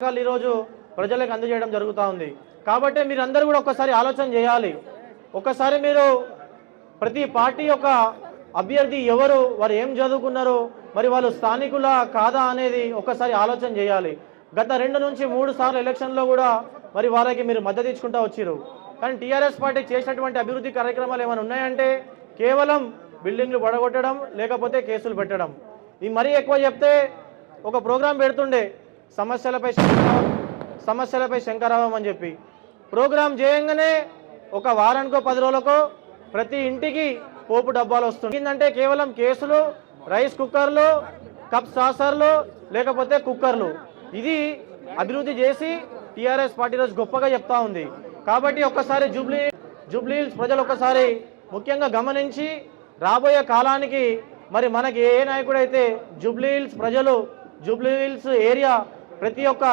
ఈరోజు ప్రజలకు అందజేయడం జరుగుతూ ఉంది. కాబట్టి మీరందరూ కూడా ఒక్కసారి ఆలోచన చేయాలి. ఒక్కసారి మీరు ప్రతి పార్టీ యొక్క అభ్యర్థి ఎవరు, వారు ఏం చదువుకున్నారు, మరి వాళ్ళు స్థానికుల కాదా అనేది ఒక్కసారి ఆలోచన చేయాలి. గత 2 నుంచి 3 సార్లు ఎలక్షన్లో కూడా మరి వారికి మీరు మద్దతు ఇచ్చుకుంటూ వచ్చారు. కానీ టీఆర్ఎస్ పార్టీ చేసినటువంటి అభివృద్ధి కార్యక్రమాలు ఏమైనా ఉన్నాయంటే కేవలం బిల్డింగ్లు పడగొట్టడం, లేకపోతే కేసులు పెట్టడం. ఈ మరీ ఎక్కువ చెప్తే ఒక ప్రోగ్రాం పెడుతుండే సమస్యలపై శంకరావం అని చెప్పి ప్రోగ్రాం చేయంగానే ఒక వారానికో 10 రోజులకో ప్రతి ఇంటికి పోపు డబ్బాలు వస్తుంది. ఏంటంటే కేవలం కేసులు, రైస్ కుక్కర్లు, కప్ సాసర్లు, లేకపోతే కుక్కర్లు. ఇది అభివృద్ధి చేసి టీఆర్ఎస్ పార్టీ రోజు గొప్పగా చెప్తా ఉంది. కాబట్టి ఒక్కసారి జూబ్లీహిల్స్ ప్రజలు ఒక్కసారి ముఖ్యంగా గమనించి రాబోయే కాలానికి మరి మనకి ఏ నాయకుడైతే జూబ్లీహిల్స్ ప్రజలు, జూబ్లీహిల్స్ ఏరియా ప్రతి ఒక్క